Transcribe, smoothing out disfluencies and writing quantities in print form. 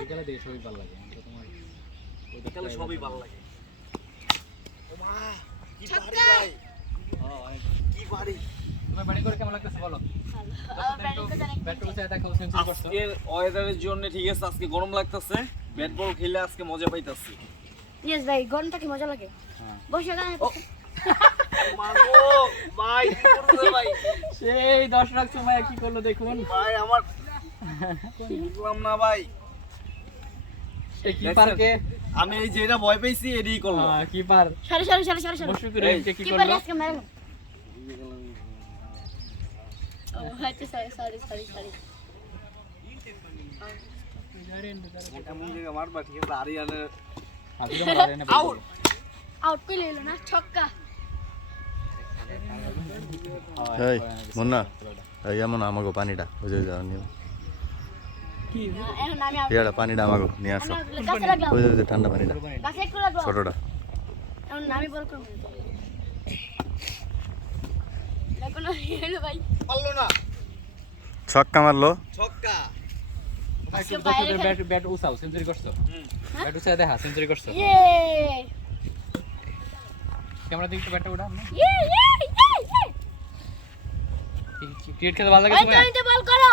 বিকেলে দিয়ে সবই ভালো লাগে তো তোমার বিকেলে সবই ভালো লাগে ও মা কি বাড়ি ভাই কি বাড়ি তোমার ব্যাটিং করে কেমন লাগতেছে বলো ব্যাট করে চাই দেখো সেঞ্চুরি করছো আজকে ওয়েদারের জন্য ঠিক আছে আজকে গরম লাগতেছে ব্যাট বল খেলে আজকে মজা পাইতাছি ইয়েস ভাই গরমটা কি মজা লাগে বসে গান মাগো ভাই কি করছে ভাই সেই দর্শক সময় কি করলো দেখুন ভাই আমার বুঝলাম না ভাই সে কি পারকে আমি এই যেটা ভয় পাইছি এটাই করলো কি পার সরি বসু করে কি কি করলো পারে আজকে মেরে ও আচ্ছা সরি এমন জায়গা মারবা ঠিক আছে আরিয়ানে হাবিব মারে না আউট আউট কইলে এলো না ছক্কা এই মুন্না এই এমন আমাগো পানিটা বুঝে যাও নিও কি এখন আমি ইয়াটা পানিটা আমাগো নিয়ে আসো গাছে লাগলাম ওই যে ঠান্ডা পানিটা গাছে একটু লাগলো ছোটটা এখন আমি বল করব দেখো না এলো ভাই পারলো না ছক্কা মারলো ছক্কা আজকে বাইরে ব্যাট ব্যাট উসাও সেঞ্চুরি করছো ব্যাট উসায় দেখা সেঞ্চুরি করছো ইয়ে ক্যামেরা দিকে একটু ব্যাটটা উঠা ইয়ে ক্রিকেট খেলতে ভালো লাগে ওই তোমার তো বল করো